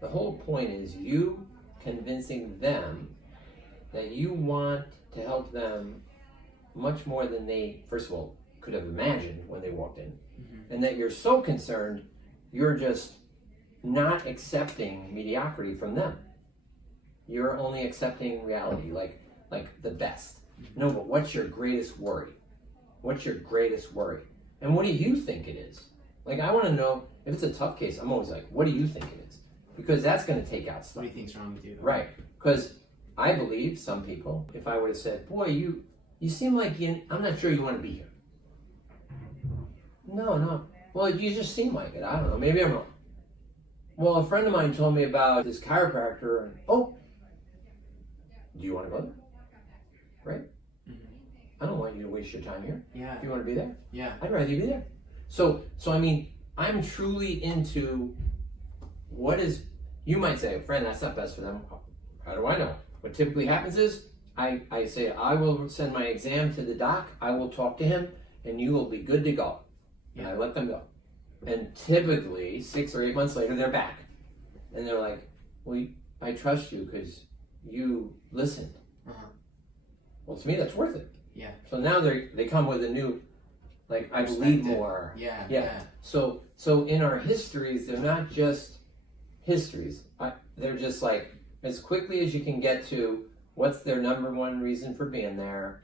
The whole point is you convincing them that you want to help them much more than they, first of all, could have imagined when they walked in. And that you're so concerned, you're just not accepting mediocrity from them. You're only accepting reality, like the best. No, but what's your greatest worry? What's your greatest worry? And what do you think it is? Like, I want to know, if it's a tough case, I'm always like, what do you think it is? Because that's going to take out stuff. What do you think's wrong with you? Right. Because I believe some people, if I would have said, boy, you seem like I'm not sure you want to be here. No. Well, you just seem like it. I don't know. Maybe I'm wrong. Well, a friend of mine told me about this chiropractor. And, oh, do you want to go there? Right? I don't want you to waste your time here. Yeah. If you want to be there, Yeah. I'd rather you be there. So I mean, I'm truly into what is, you might say, friend, that's not best for them. How do I know? What typically happens is, I say, I will send my exam to the doc, I will talk to him, and you will be good to go. And I let them go. And typically, 6 or 8 months later, they're back. And they're like, well, I trust you because you listened. Well, to me, that's worth it. Yeah. So now they come with a new, like, I believe more. Yeah. So in our histories, they're not just histories. They're just like, as quickly as you can get to what's their number one reason for being there,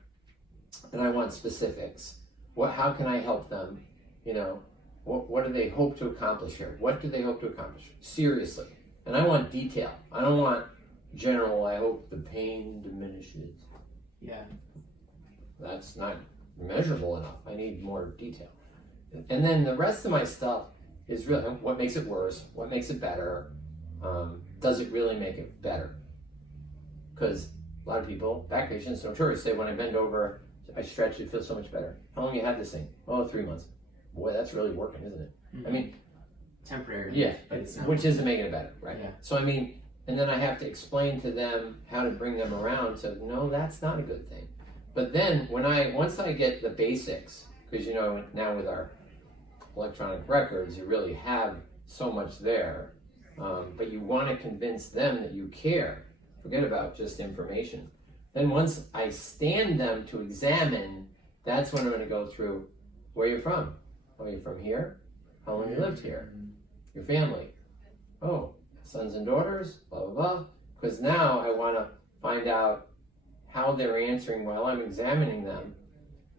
and I want specifics. How can I help them? You know, what do they hope to accomplish here? What do they hope to accomplish? Seriously. And I want detail. I don't want general, I hope the pain diminishes. Yeah. That's not measurable enough. I need more detail. And then the rest of my stuff is really what makes it worse, what makes it better, does it really make it better? Because a lot of people, back patients, notorious, say when I bend over, I stretch, it feels so much better. How long you had this thing? Oh, 3 months. Boy, that's really working, isn't it? I mean, temporary. Yeah, but it's not. which isn't making it better, right? Yeah. So I mean, and then I have to explain to them how to bring them around. So no, that's not a good thing. But then once I get the basics, because you know now with our electronic records, you really have so much there. But you want to convince them that you care. Forget about just information. Then once I stand them to examine, that's when I'm going to go through where you're from. Oh, you're from here? How long you lived here? Your family? Oh, sons and daughters? Blah, blah, blah. Because now I want to find out how they're answering while I'm examining them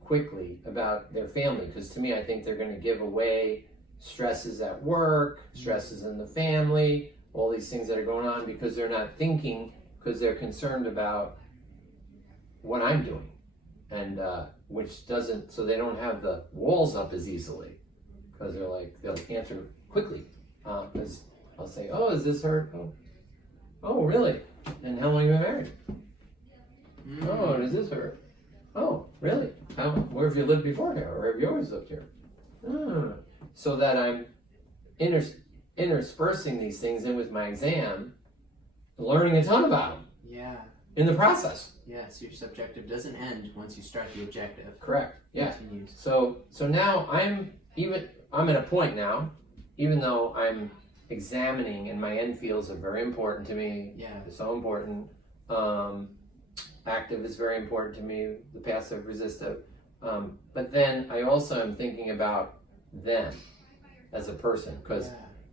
quickly about their family. Because to me, I think they're going to give away stresses at work, stresses in the family, all these things that are going on because they're not thinking, because they're concerned about what I'm doing. And which doesn't, so they don't have the walls up as easily because they'll answer quickly. Because I'll say, oh, is this her? Oh, really? And how long have you been married? Oh, does this hurt? Oh, really? Where have you lived before here? Or have you always lived here? So that I'm interspersing these things in with my exam, learning a ton about them. Yeah. In the process. Yeah, so your subjective doesn't end once you start the objective. Correct. Yeah. Continues. So now I'm at a point now, even though I'm examining and my end fields are very important to me. Yeah. It's so important. Active is very important to me, the passive, resistive. But then I also am thinking about them as a person, because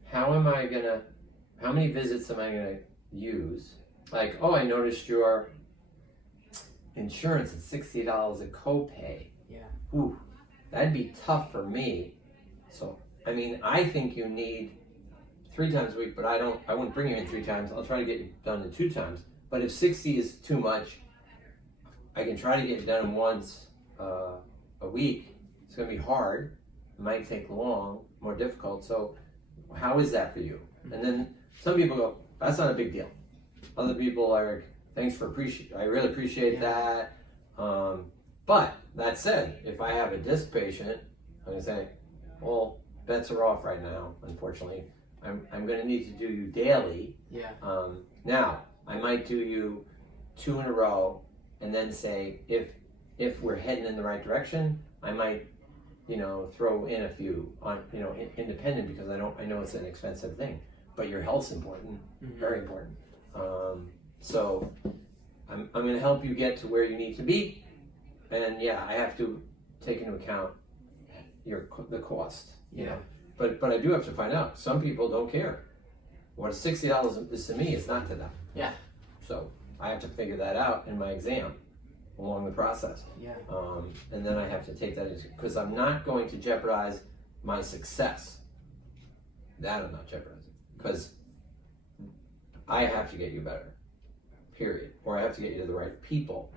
how many visits am I gonna use? Like, oh, I noticed your insurance is $60 a copay. Yeah. Ooh, that'd be tough for me. So, I mean, I think you need 3 times a week, but I wouldn't bring you in 3 times. I'll try to get you done in 2 times. But if 60 is too much, I can try to get it done once a week. It's going to be hard. It might take long, more difficult. So how is that for you? And then some people go, that's not a big deal. Other people are, thanks for I really appreciate that. But that said, if I have a disc patient, I'm going to say, well, bets are off right now, unfortunately. I'm going to need to do you daily. Yeah. Now, I might do you 2 in a row, and then say, if we're heading in the right direction, I might, throw in a few on, independent, because I know it's an expensive thing. but your health's important, Mm-hmm. very important. So I'm going to help you get to where you need to be, and yeah, I have to take into account the cost. You know, but I do have to find out. Some people don't care. What $60 is to me is not to them. Yeah. So I have to figure that out in my exam along the process. Yeah. And then I have to take that into, because I'm not going to jeopardize my success. That I'm not jeopardizing, because I have to get you better, period. Or I have to get you to the right people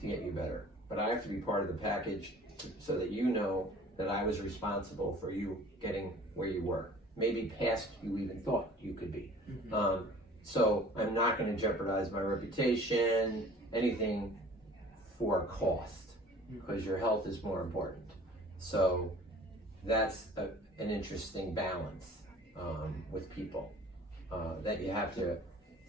to get you better. But I have to be part of the package so that you know that I was responsible for you getting where you were. Maybe past you even thought you could be. Mm-hmm. So I'm not going to jeopardize my reputation, anything for cost, because your health is more important. So that's an interesting balance with people that you have to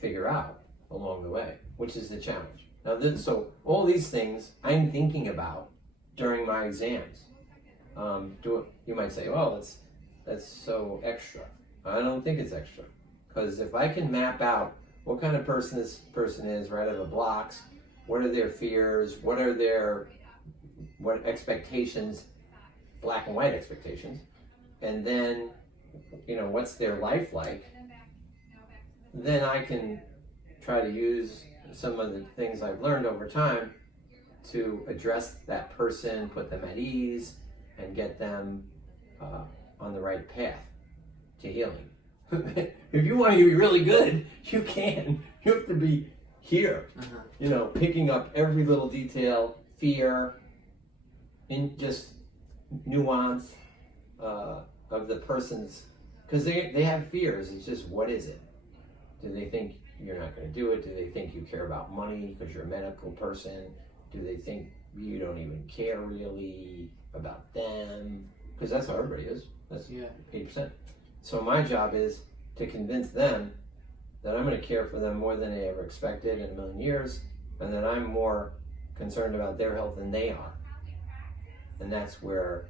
figure out along the way, which is the challenge. Now, so all these things I'm thinking about during my exams. You might say, well, that's so extra. I don't think it's extra, because if I can map out what kind of person this person is right out of the blocks, what are their fears, what expectations, black and white expectations, and then what's their life like, then I can try to use some of the things I've learned over time to address that person, put them at ease, and get them on the right path to healing. If you want to be really good, you can. You have to be here, picking up every little detail, fear, in just nuance of the person's, because they have fears. It's just, what is it? Do they think you're not going to do it? Do they think you care about money because you're a medical person? Do they think you don't even care really about them? Because that's how everybody is. That's 80%. So my job is to convince them that I'm going to care for them more than they ever expected in a million years, and that I'm more concerned about their health than they are. And that's where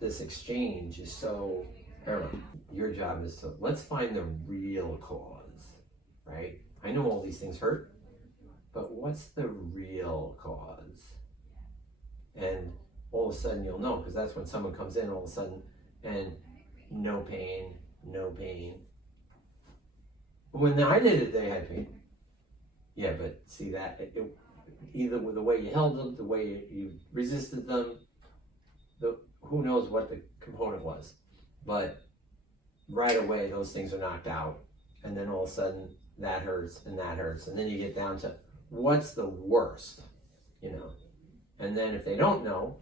this exchange is so paramount. Your job is to, let's find the real cause, right? I know all these things hurt, but what's the real cause? And all of a sudden you'll know, because that's when someone comes in all of a sudden and no pain. When I did it, they had pain. Yeah, but see that, either with the way you held them, the way you resisted them, who knows what the component was. But right away, those things are knocked out. And then all of a sudden, that hurts and that hurts. And then you get down to, what's the worst? And then if they don't know,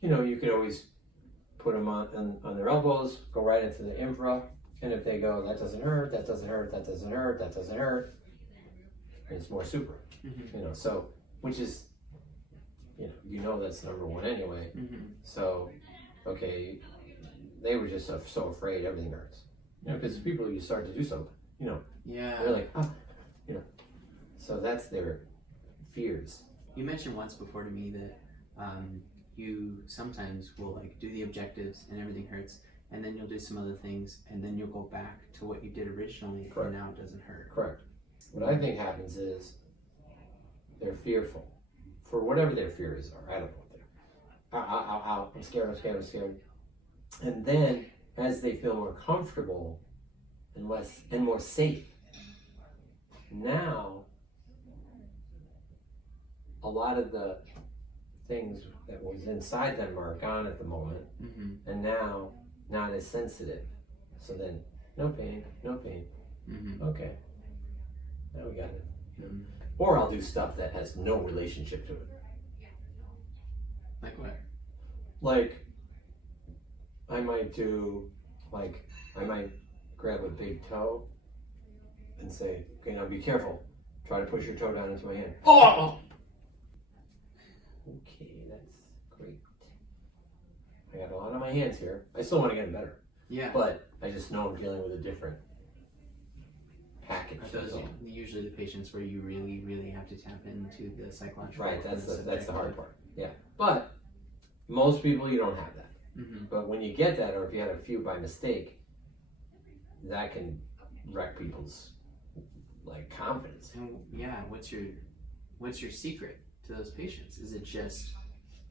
you could always put them on their elbows, go right into the infra. And if they go, that doesn't hurt, that doesn't hurt, that doesn't hurt, that doesn't hurt, it's more super. So, which is, that's number one anyway. So, okay, they were just so afraid everything hurts. Because people, you start to do something, they're like, so that's their fears. You mentioned once before to me that you sometimes will do the objectives and everything hurts, and then you'll do some other things, and then you'll go back to what you did originally. Correct. And now it doesn't hurt. Correct. What I think happens is they're fearful for whatever their fears are. I don't know what they're. Ow, I'm scared. And then as they feel more comfortable and more safe, now a lot of the things that was inside them are gone at the moment, and now not as sensitive. So then, no pain. Okay, now we got it. Or I'll do stuff that has no relationship to it. Like what? Like, I might grab a big toe and say, okay, now be careful. Try to push your toe down into my hand. Oh! Okay, that's great. I got a lot on my hands here. I still want to get better. Yeah. But I just know I'm dealing with a different package. Are those usually the patients where you really, really have to tap into the psychological? Right, that's the hard part. Yeah. But most people, you don't have that. But when you get that, or if you had a few by mistake, that can wreck people's like confidence. And yeah, what's your secret to those patients? Is it just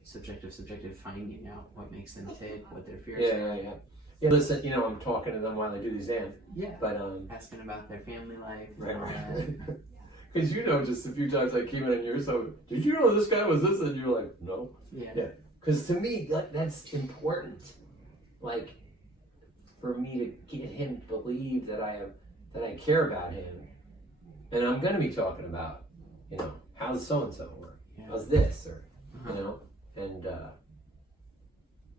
subjective finding out what makes them tick, what their fears are? Yeah, listen, I'm talking to them while they do the exam. Yeah. But asking about their family life. Right. Because just a few times I came in on yours, so did you know this guy was this? And you were like, no. Yeah. Because to me, that's important. Like, for me to get him to believe that I care about him, and I'm going to be talking about, how's so and so, or how's this, or and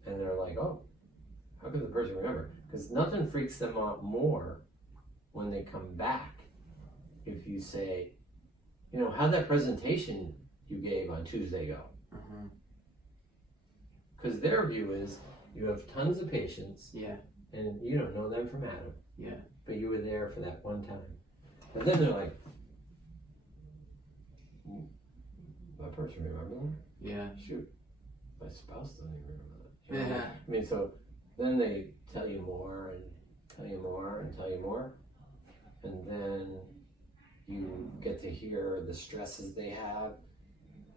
they're like, oh, how could the person remember? Because nothing freaks them out more when they come back. If you say, how'd that presentation you gave on Tuesday go? Because their view is you have tons of patients, and you don't know them from Adam, but you were there for that one time. And then they're like, that person remember that? Yeah. Shoot, my spouse doesn't even remember that. Yeah. I mean, so then they tell you more and tell you more and tell you more, and then you get to hear the stresses they have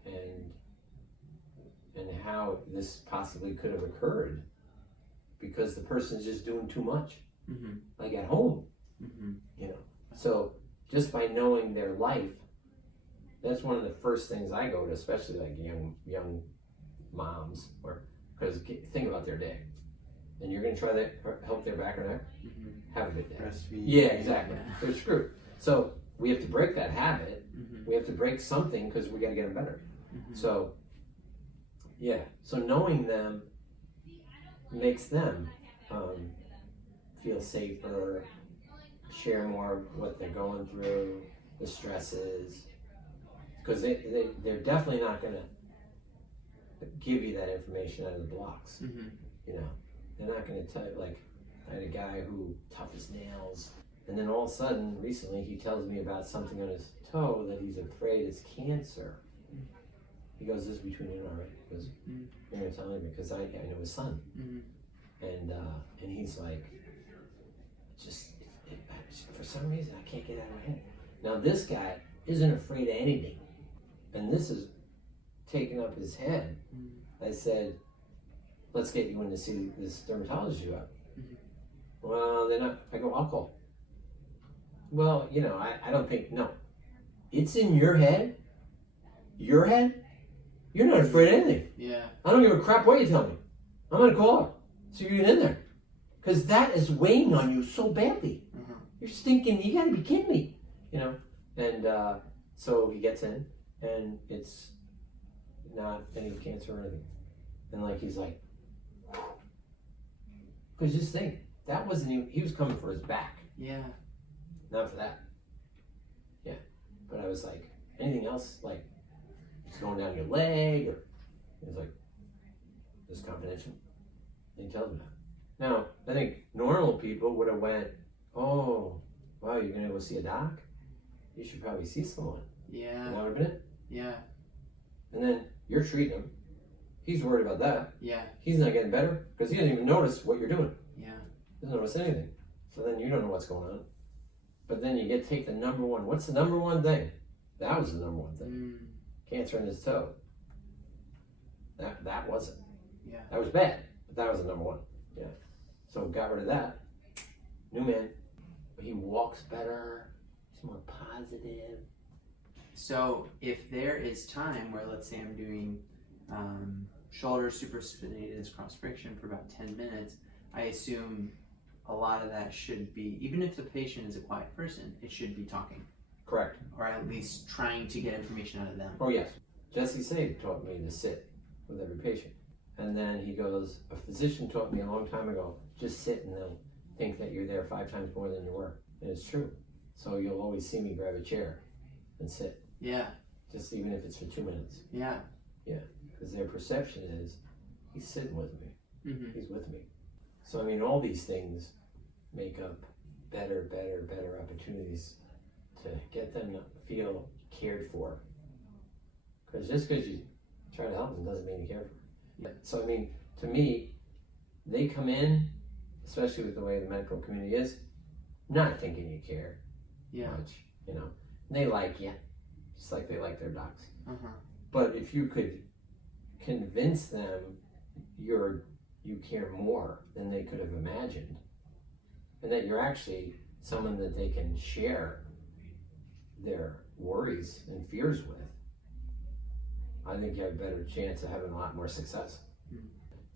and how this possibly could have occurred because the person's just doing too much, like at home, So just by knowing their life, that's one of the first things I go to, especially like young moms, because think about their day, and you're going to try to help their back or neck. Have a good day. Breastfeed. Yeah, exactly. They're screwed. So we have to break that habit. We have to break something because we got to get them better. So so knowing them makes them feel safer, share more of what they're going through, the stresses, because they're definitely not going to give you that information out of the blocks. They're not going to tell you, like, I had a guy who tough as nails, and then all of a sudden recently he tells me about something on his toe that he's afraid is cancer. He goes, this is between you and I, right? He goes, you're going to tell me because I know his son. And he's like, for some reason I can't get out of my head. Now this guy isn't afraid of anything, and this is taking up his head. I said, let's get you in to see this dermatologist you have. Well, they're not. I go, I'll call. Well, I don't think, no. It's in your head? Your head? You're not afraid of anything. Yeah. I don't give a crap what you tell me. I'm going to call her so you get in there. Because that is weighing on you so badly. You're stinking, you got to be kidding me. And so he gets in, and it's not any cancer or anything. And like, he's like, because just think, that wasn't even, he was coming for his back. Yeah. Not for that. Yeah. But I was like, anything else, like, it's going down your leg, or he's like, this is confidential. And he tells me that. Now, I think normal people would have went, oh, wow, you're going to go see a doc? You should probably see someone. Yeah. And that would have been it. Yeah. And then you're treating him. He's worried about that. Yeah. He's not getting better because he doesn't even notice what you're doing. Yeah. He doesn't notice anything. So then you don't know what's going on. But then you get to take the number one. What's the number one thing? That was the number one thing. Cancer in his toe. That wasn't. Yeah. That was bad, but that was the number one. Yeah. So got rid of that. New man. He walks better. He's more positive. So if there is time where, let's say I'm doing shoulder supraspinatus cross friction for about 10 minutes, I assume a lot of that should be, even if the patient is a quiet person, it should be talking. Correct. Or at least trying to get information out of them. Oh yes. Jesse Sade taught me to sit with every patient. And then he goes, a physician taught me a long time ago, just sit and they'll think that you're there 5 times more than you were. And it's true. So you'll always see me grab a chair and sit. Yeah. Just even if it's for 2 minutes. Yeah. Yeah. Because their perception is, he's sitting with me. He's with me. So I mean, all these things make up better opportunities to get them to feel cared for. Because just because you try to help them doesn't mean you care for them. Yeah. So I mean, to me, they come in, especially with the way the medical community is, not thinking you care Yeah. much, you know. And they like you, just like they like their dogs. Uh-huh. But if you could convince them you care more than they could have imagined, and that you're actually someone that they can share their worries and fears with, I think you have a better chance of having a lot more success. Mm-hmm.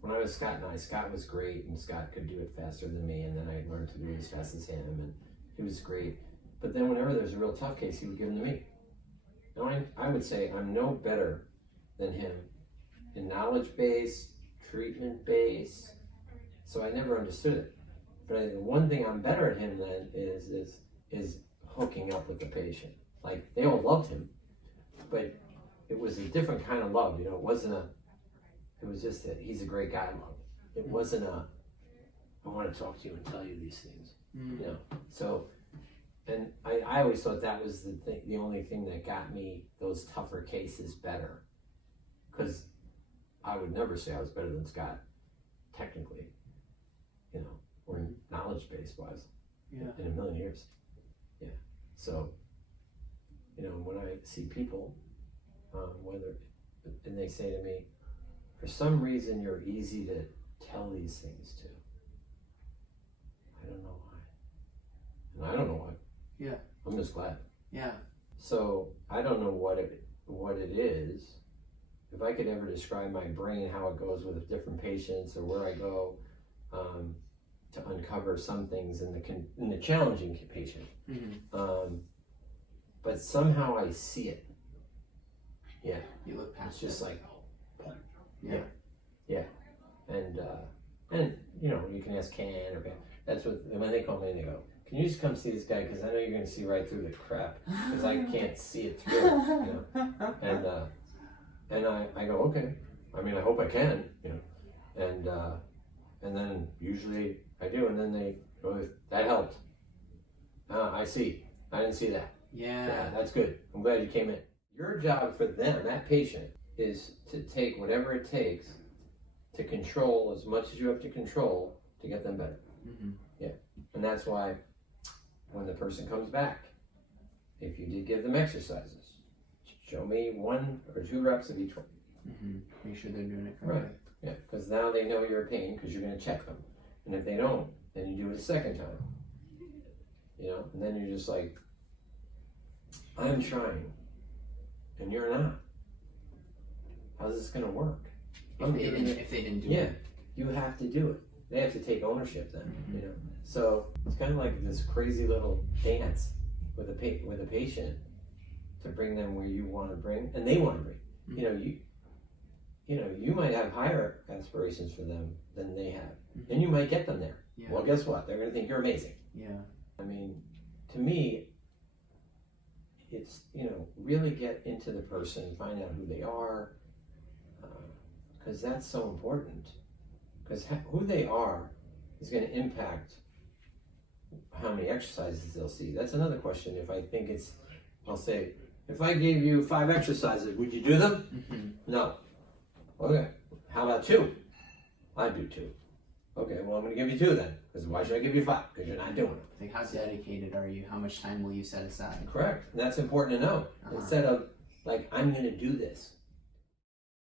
When I was Scott was great, and Scott could do it faster than me, and then I learned to do it as fast as him, and he was great. But then whenever there's a real tough case, he would give them to me. Now I would say I'm no better than him in knowledge base, treatment base, so I never understood it. But I think the one thing I'm better at him than is hooking up with the patient. Like, they all loved him, but it was a different kind of love, you know. It was just that he's a great guy love. It wasn't I want to talk to you and tell you these things, you know. So, and I always thought that was the only thing that got me those tougher cases better, because I would never say I was better than Scott, technically, you know, or knowledge base wise, in a million years. Yeah. So, you know, when I see people, and they say to me, for some reason you're easy to tell these things to. I don't know why. And I don't know why. Yeah. I'm just glad. Yeah. So I don't know what it is. If I could ever describe my brain, how it goes with different patients, or where I go to uncover some things in the challenging patient, but somehow I see it. Yeah, You look past it's just it. like, Yeah. and you know, you can ask Ken or Ben. That's what when they call me and they go, "Can you just come see this guy? Because I know you're going to see right through the crap, because I can't see it through." You know, and I go, okay. I mean, I hope I can, you know, and then usually I do, and then they go, that helped. I see. I didn't see that. Yeah, that's good. I'm glad you came in. Your job for them, that patient, is to take whatever it takes to control as much as you have to control to get them better. Yeah, and that's why when the person comes back, if you did give them exercises, show me 1 or 2 reps of each one. Make sure they're doing it correctly. Right. Yeah, because now they know you're a pain, because you're going to check them. And if they don't, then you do it a second time. You know, and then you're just like, I'm trying, and you're not. How's this going to work? If they didn't do it. Yeah, you have to do it. They have to take ownership then, you know. So it's kind of like this crazy little dance with a patient to bring them where you want to bring, and they want to bring. You know, you might have higher aspirations for them than they have, and you might get them there. Yeah. Well, guess what? They're going to think you're amazing. Yeah. I mean, to me, it's, you know, really get into the person, find out who they are, because that's so important. Because who they are is going to impact how many exercises they'll see. That's another question. If I think I'll say, if I gave you 5 exercises, would you do them? No. Okay. How about 2? I'd do 2. Okay, well, I'm going to give you 2 then. Because why should I give you 5? Because you're not doing it. Like, how dedicated are you? How much time will you set aside? Correct. And that's important to know. Instead of, like, I'm going to do this.